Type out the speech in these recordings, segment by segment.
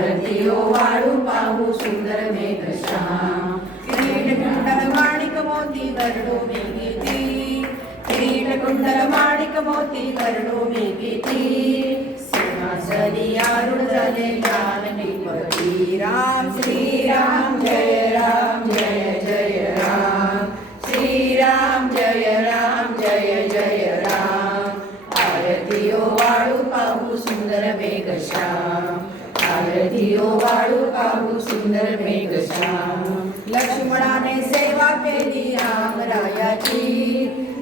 ભારતીયો વાળું પાવું સુંદર મેઘ શ્યામ ક્રીડકુંડલ માણિક મોતી ગરડો મેઘીતી ક્રીડકુંડલ માણિક મોતી ગરડો મેઘીતી સિંહાસની અરુણ જલે જાનની પતિ રામ શ્રી રામ જય રામ જય જય રામ શ્રી રામ જય રામ જય જય રામ ભારતીયો વાળું પાવું સુંદર મેઘ શ્યામ पाहू सुंदर मेघ श्याम आरतीयो वाळू पाहू सुंदर मेघ श्याम लक्ष्मणाने सेवा केली रामरायाची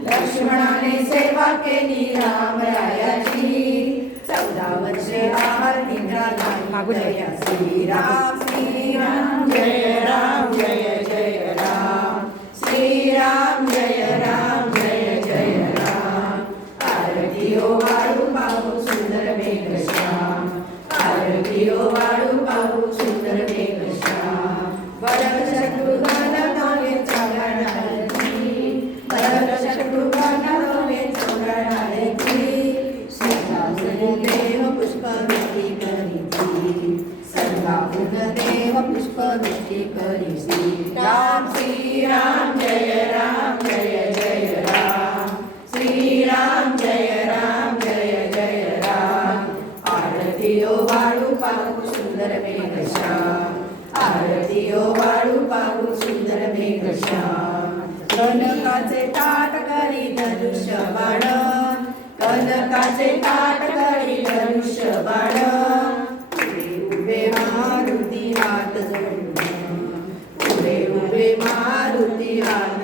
लक्ष्मणाने सेवा केली रामरायाची चौदा वर्षे आहार निघाला दया श्रीराम श्रीराम जय राम जय जय राम श्रीराम जय राम ಗುಣದೇವ ಪುಷ್ಪವೃಷ್ಟಿ ಕಲಿಸಿ ರಾಮ್ ಶ್ರೀರಾಮ್ ಜಯ ರಾಮ್ ಜಯ ಜಯ ರಾಮ್ ಶ್ರೀರಾಮ್ ಜಯ ರಾಮ್ ಜಯ ಜಯ ರಾಮ್ ಆರತಿಯೋ ಬಾಳು ಪಾಕು ಸುಂದರ ಮೇಘಶ್ಯಾಮ್ ಆರತಿಯೋ ಬಾಳು ಪಾಕು ಸುಂದರ ಮೇಘಶ್ಯಾಮ್ ಕನಕಾಚೆ ತಾಟ ಕರಿ ಧನುಷ್ಯ ಬಾಣ ಕನಕಾಚೆ ತಾಟ Maruti Maruti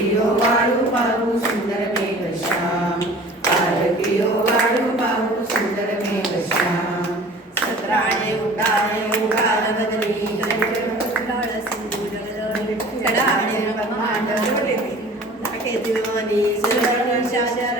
પારકીઓ વાળું પાવું સુંદર મેઘ શ્યામ પારકીઓ વાળું પાવું સુંદર મેઘ શ્યામ સતરાણે ઉડાડે ઉડાડ બદલી ઉડાડ સિંદૂર ચડાડે બ્રહ્માંડ નાટે દિવાની સુંદર શાજર